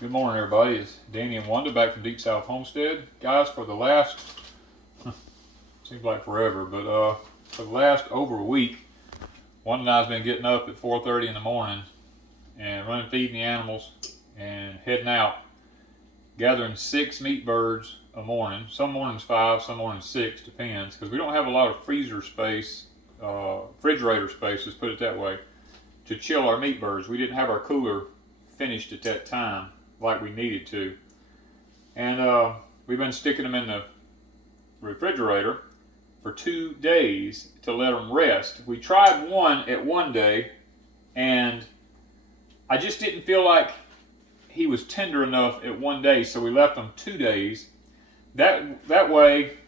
Good morning, everybody. It's Danny and Wanda back from Deepsouth Homestead. Guys, for the last, seems like forever, but for the last over a week, Wanda and I have been getting up at 4:30 in the morning and running, feeding the animals, and heading out, gathering 6 meat birds a morning. Some mornings 5, some mornings 6, depends, because we don't have a lot of freezer space, refrigerator space, let's put it that way, to chill our meat birds. We didn't have our cooler finished at that time like we needed to, and we've been sticking them in the refrigerator for 2 days to let them rest. We tried one day, and I just didn't feel like he was tender enough at 1 day, so we left them 2 days. That way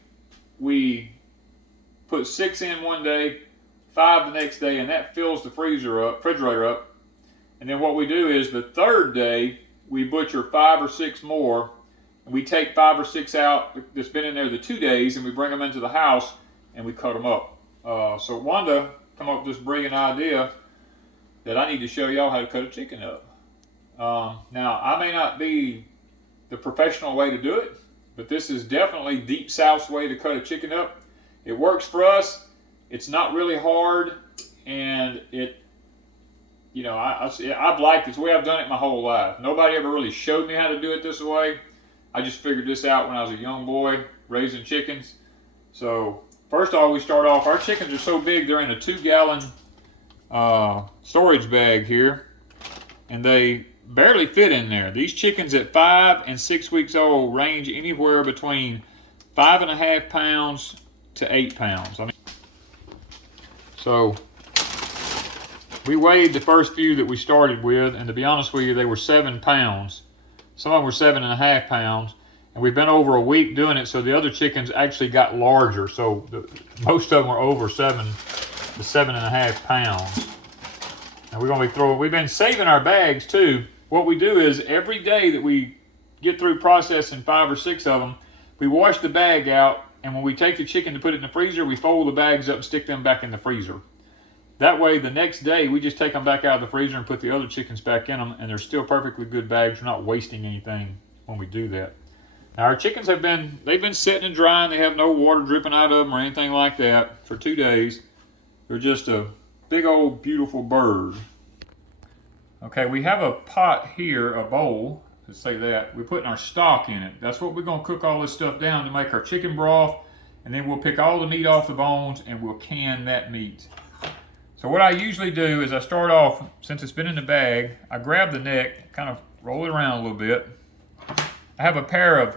we put 6 in 1 day, 5 the next day, and that fills the refrigerator up. And then what we do is the 3rd day we butcher 5 or 6 more, and we take 5 or 6 out that's been in there the 2 days, and we bring them into the house and we cut them up. So Wanda come up with this brilliant idea that I need to show y'all how to cut a chicken up. Now, I may not be the professional way to do it, but this is definitely Deep South's way to cut a chicken up. It works for us. It's not really hard, and I've liked it. It's the way I've done it my whole life. Nobody ever really showed me how to do it this way. I just figured this out when I was a young boy raising chickens. So first of all, we start off, our chickens are so big, they're in a 2-gallon storage bag here, and they barely fit in there. These chickens at 5 and 6 weeks old range anywhere between 5.5 pounds to 8 pounds. So we weighed the first few that we started with, and to be honest with you, they were 7 pounds. Some of them were 7.5 pounds, and we've been over a week doing it, so the other chickens actually got larger. So most of them were over 7 to 7.5 pounds. And we've been saving our bags too. What we do is every day that we get through processing 5 or 6 of them, we wash the bag out, and when we take the chicken to put it in the freezer, we fold the bags up and stick them back in the freezer. That way, the next day, we just take them back out of the freezer and put the other chickens back in them, and they're still perfectly good bags. We're not wasting anything when we do that. Now, our chickens they've been sitting and drying. They have no water dripping out of them or anything like that for 2 days. They're just a big old beautiful bird. Okay, we have a pot here, a bowl, let's say that. We're putting our stock in it. That's what we're going to cook all this stuff down to make our chicken broth, and then we'll pick all the meat off the bones and we'll can that meat. So what I usually do is I start off, since it's been in the bag, I grab the neck, kind of roll it around a little bit. I have a pair of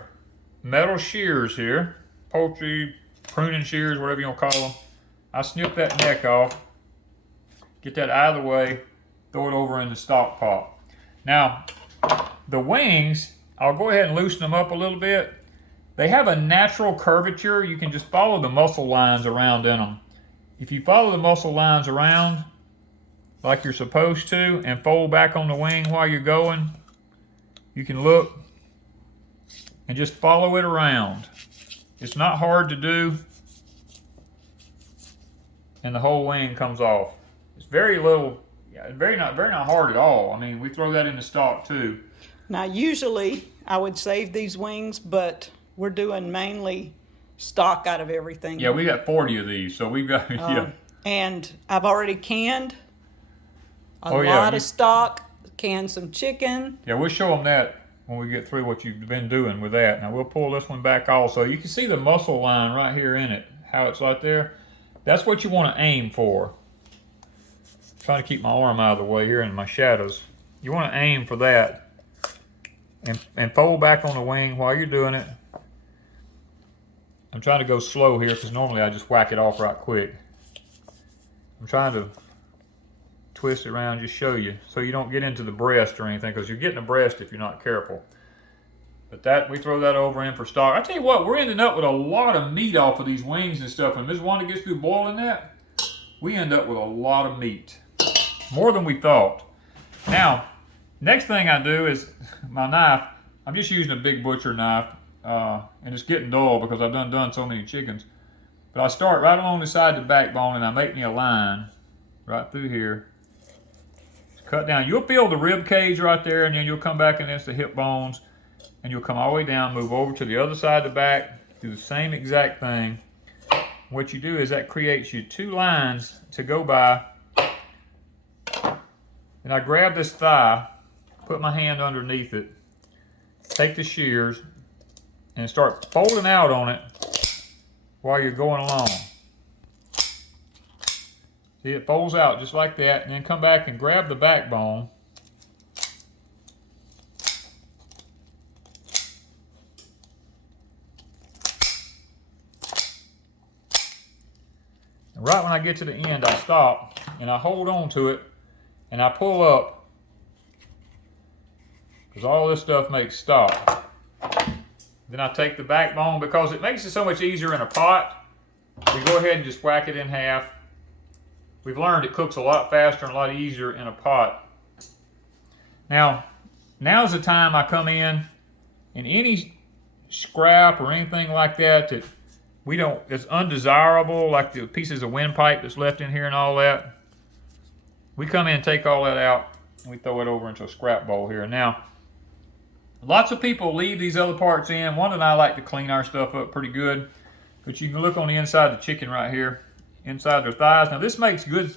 metal shears here, poultry, pruning shears, whatever you want to call them. I snip that neck off, get that out of the way, throw it over in the stock pot. Now, the wings, I'll go ahead and loosen them up a little bit. They have a natural curvature. You can just follow the muscle lines around in them. If you follow the muscle lines around like you're supposed to and fold back on the wing while you're going, you can look and just follow it around. It's not hard to do, and the whole wing comes off. It's very not hard at all. I mean, we throw that in the stock too. Now, usually I would save these wings, but we're doing mainly stock out of everything. Yeah, we got 40 of these, so we've got, yeah. And I've already canned a lot of stock, canned some chicken. Yeah, we'll show them that when we get through what you've been doing with that. Now, we'll pull this one back also. You can see the muscle line right here in it, how it's right there. That's what you want to aim for. I'm trying to keep my arm out of the way here in my shadows. You want to aim for that and fold back on the wing while you're doing it. I'm trying to go slow here because normally I just whack it off right quick. I'm trying to twist it around, just show you, so you don't get into the breast or anything, because you're getting the breast if you're not careful. But we throw that over in for stock. I tell you what, we're ending up with a lot of meat off of these wings and stuff. And Ms. Wanda gets through boiling that, we end up with a lot of meat. More than we thought. Now, next thing I do is my knife. I'm just using a big butcher knife. And it's getting dull because I've done so many chickens. But I start right along the side of the backbone, and I make me a line right through here. cut down. You'll feel the rib cage right there, and then you'll come back against the hip bones, and you'll come all the way down, move over to the other side of the back, do the same exact thing. What you do is that creates you 2 lines to go by. And I grab this thigh, put my hand underneath it, take the shears, and start folding out on it while you're going along. See, it folds out just like that, and then come back and grab the backbone. And right when I get to the end, I stop and I hold on to it and I pull up, because all this stuff makes stop. Then I take the backbone, because it makes it so much easier in a pot. We go ahead and just whack it in half. We've learned it cooks a lot faster and a lot easier in a pot. Now's the time I come in, and any scrap or anything like that that it's undesirable, like the pieces of windpipe that's left in here and all that, we come in and take all that out, and we throw it over into a scrap bowl here. Now, lots of people leave these other parts in. Wanda and I like to clean our stuff up pretty good, but you can look on the inside of the chicken right here, inside their thighs. Now this makes good,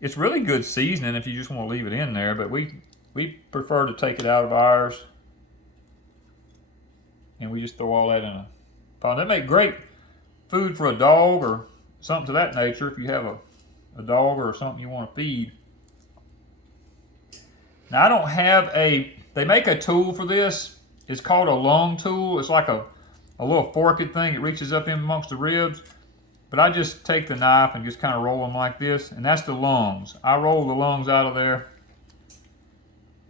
it's really good seasoning if you just want to leave it in there, but we prefer to take it out of ours, and we just throw all that in a pot. They make great food for a dog or something to that nature if you have a dog or something you want to feed. Now I don't have they make a tool for this. It's called a lung tool. It's like a little forked thing. It reaches up in amongst the ribs. But I just take the knife and just kind of roll them like this, and that's the lungs. I roll the lungs out of there,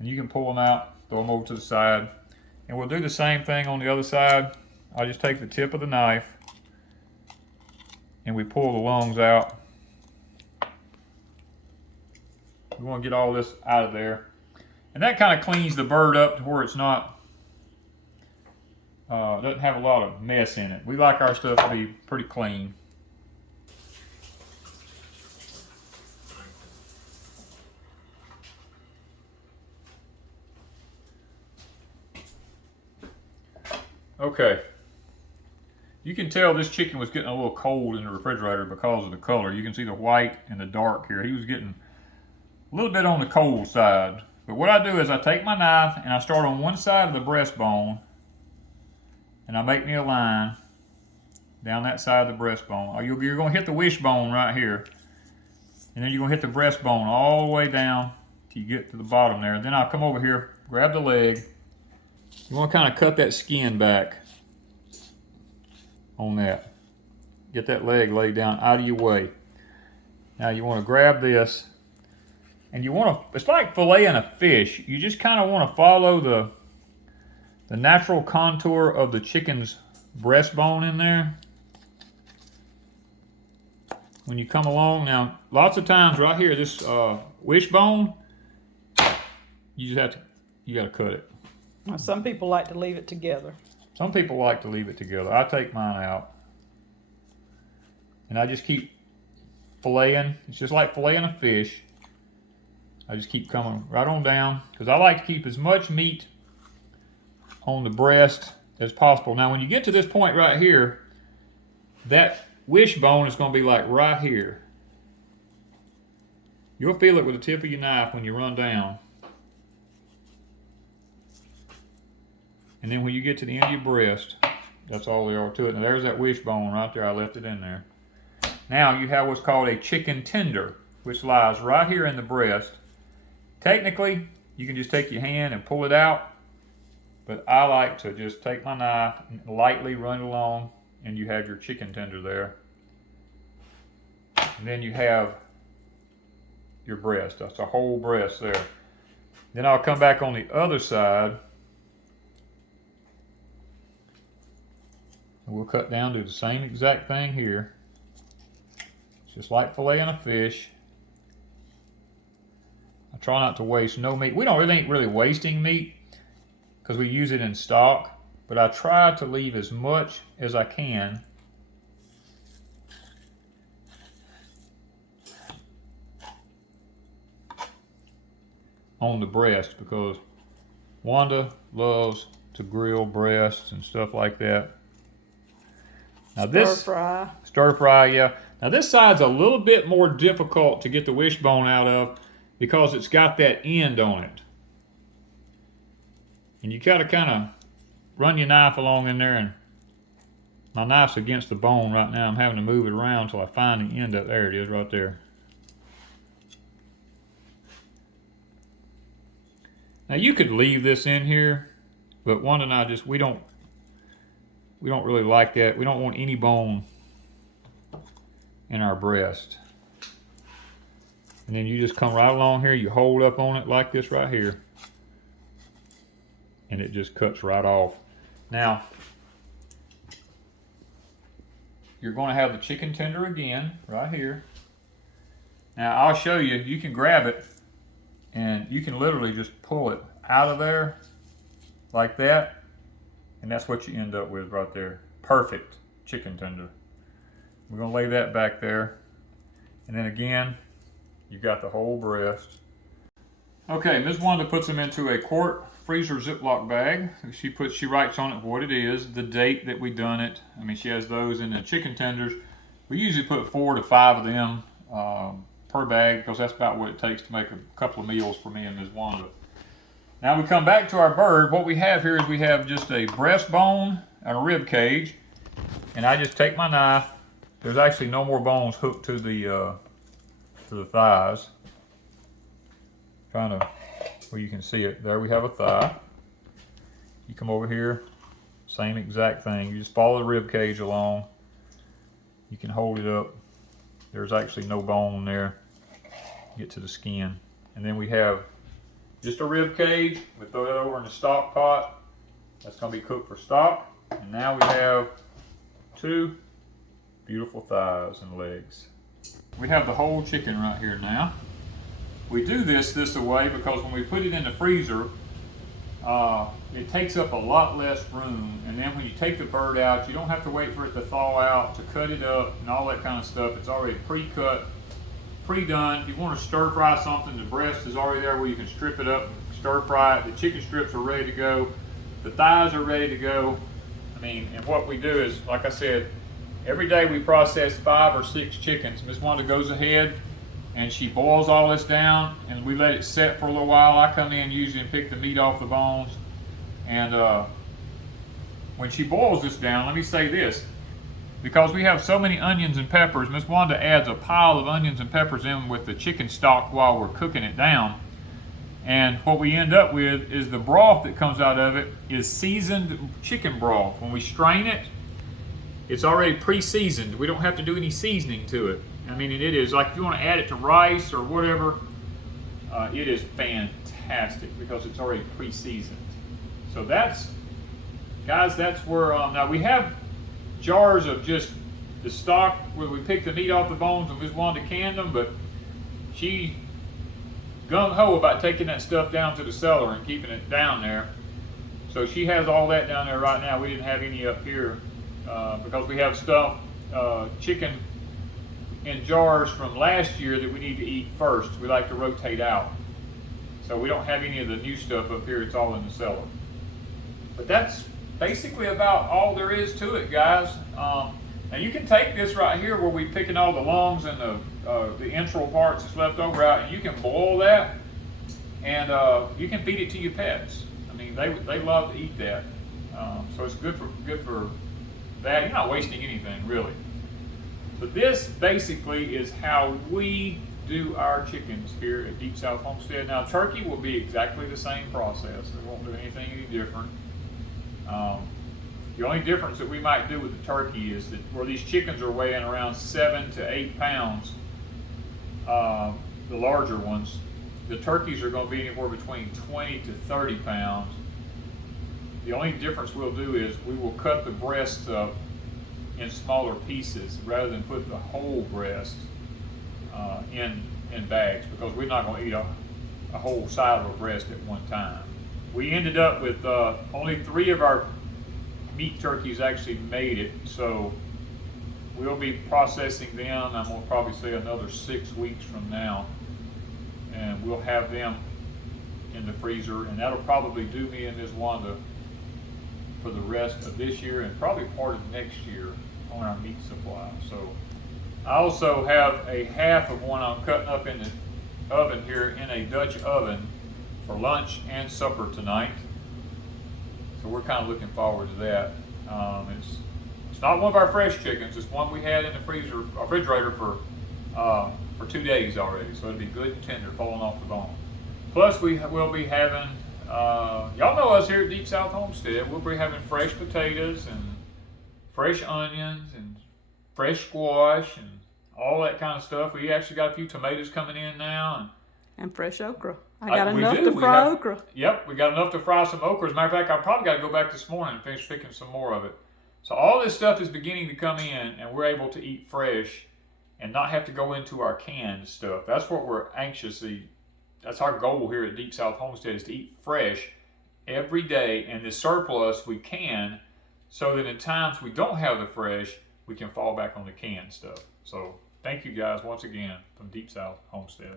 and you can pull them out, throw them over to the side. And we'll do the same thing on the other side. I'll just take the tip of the knife, and we pull the lungs out. We want to get all this out of there. And that kind of cleans the bird up to where it's not, doesn't have a lot of mess in it. We like our stuff to be pretty clean. Okay. You can tell this chicken was getting a little cold in the refrigerator because of the color. You can see the white and the dark here. He was getting a little bit on the cold side. But what I do is I take my knife and I start on one side of the breastbone, and I make me a line down that side of the breastbone. You're going to hit the wishbone right here, and then you're going to hit the breastbone all the way down till you get to the bottom there. And then I'll come over here, grab the leg. You want to kind of cut that skin back on that. Get that leg laid down out of your way. Now you want to grab this, and you want to, it's like filleting a fish. You just kind of want to follow the natural contour of the chicken's breastbone in there. When you come along, now lots of times right here, this wishbone, you just have to, you got to cut it. Now, some people like to leave it together. Some people like to leave it together. I take mine out, and I just keep filleting. It's just like filleting a fish. I just keep coming right on down, because I like to keep as much meat on the breast as possible. Now when you get to this point right here, that wishbone is going to be like right here. You'll feel it with the tip of your knife when you run down. And then when you get to the end of your breast, that's all there are to it. And there's that wishbone right there. I left it in there. Now you have what's called a chicken tender, which lies right here in the breast. Technically, you can just take your hand and pull it out, but I like to just take my knife and lightly run it along, and you have your chicken tender there. And then you have your breast. That's a whole breast there. Then I'll come back on the other side, and we'll cut down, do the same exact thing here. It's just like filleting a fish. I try not to waste no meat. We ain't really wasting meat because we use it in stock, but I try to leave as much as I can. on the breast, because Wanda loves to grill breasts and stuff like that. Now this stir fry, yeah. Now this side's a little bit more difficult to get the wishbone out of because it's got that end on it. And you gotta kind of run your knife along in there, and my knife's against the bone right now. I'm having to move it around until I find the end of it. There it is right there. Now you could leave this in here, but Wanda and I just, we don't really like that. We don't want any bone in our breast. And then you just come right along here, you hold up on it like this right here, and it just cuts right off. Now, you're going to have the chicken tender again, right here. Now, I'll show you, you can grab it, and you can literally just pull it out of there, like that, and that's what you end up with right there. Perfect chicken tender. We're going to lay that back there, and then again, you got the whole breast. Okay, Ms. Wanda puts them into a quart freezer Ziploc bag. She writes on it what it is, the date that we done it. I mean, she has those in the chicken tenders. We usually put 4 to 5 of them per bag, because that's about what it takes to make a couple of meals for me and Ms. Wanda. Now we come back to our bird. What we have here is we have just a breastbone and a rib cage, and I just take my knife. There's actually no more bones hooked to the thighs. Kind of where you can see it. There we have a thigh. You come over here, same exact thing. You just follow the rib cage along. You can hold it up. There's actually no bone there. Get to the skin. And then we have just a rib cage. We throw that over in the stock pot. That's going to be cooked for stock. And now we have 2 beautiful thighs and legs. We have the whole chicken right here now. We do this way because when we put it in the freezer, it takes up a lot less room, and then when you take the bird out, you don't have to wait for it to thaw out, to cut it up and all that kind of stuff. It's already pre-cut, pre-done. If you want to stir fry something, the breast is already there where you can strip it up, stir fry it. The chicken strips are ready to go. The thighs are ready to go. I mean, and what we do is, like I said, every day we process 5 or 6 chickens. Ms. Wanda goes ahead and she boils all this down, and we let it set for a little while. I come in usually and pick the meat off the bones. And when she boils this down, let me say this. Because we have so many onions and peppers, Ms. Wanda adds a pile of onions and peppers in with the chicken stock while we're cooking it down. And what we end up with is the broth that comes out of it is seasoned chicken broth. When we strain it, it's already pre-seasoned. We don't have to do any seasoning to it. I mean, it is like if you want to add it to rice or whatever, it is fantastic because it's already pre-seasoned. So that's, guys, that's where, now we have jars of just the stock where we pick the meat off the bones and Ms. Wanda canned them, but she gung-ho about taking that stuff down to the cellar and keeping it down there. So she has all that down there right now. We didn't have any up here because we have stuff, chicken in jars from last year that we need to eat first. We like to rotate out. So we don't have any of the new stuff up here. It's all in the cellar. But that's basically about all there is to it, guys. Now you can take this right here where we're picking all the lungs and the intral parts that's left over out, and you can boil that, and you can feed it to your pets. I mean, they love to eat that. So it's good for that. You're not wasting anything, really. But this basically is how we do our chickens here at Deep South Homestead. Now, turkey will be exactly the same process. It won't do anything any different. The only difference that we might do with the turkey is that where these chickens are weighing around 7 to 8 pounds, the larger ones, the turkeys are going to be anywhere between 20 to 30 pounds. The only difference we'll do is we will cut the breasts up in smaller pieces rather than put the whole breast in bags, because we're not going to eat a whole side of a breast at one time. We ended up with only 3 of our meat turkeys actually made it, so we'll be processing them. I'm going to probably say another 6 weeks from now, and we'll have them in the freezer, and that'll probably do me and Miss Wanda for the rest of this year and probably part of next year on our meat supply. So I also have a half of one I'm cutting up in the oven here in a Dutch oven for lunch and supper tonight. So we're kind of looking forward to that. It's not one of our fresh chickens. It's one we had in the refrigerator for 2 days already. So it'll be good and tender, falling off the bone. Plus we will be having, y'all know us here at Deep South Homestead, we'll be having fresh potatoes and fresh onions and fresh squash and all that kind of stuff. We actually got a few tomatoes coming in now. And fresh okra. I got We enough do. to We fry have- okra. Yep, we got enough to fry some okra. As a matter of fact, I probably got to go back this morning and finish picking some more of it. So all this stuff is beginning to come in, and we're able to eat fresh and not have to go into our canned stuff. That's what we're anxiously, that's our goal here at Deep South Homestead, is to eat fresh every day, and the surplus we can, so that in times we don't have the fresh, we can fall back on the canned stuff. So thank you guys once again from Deep South Homestead.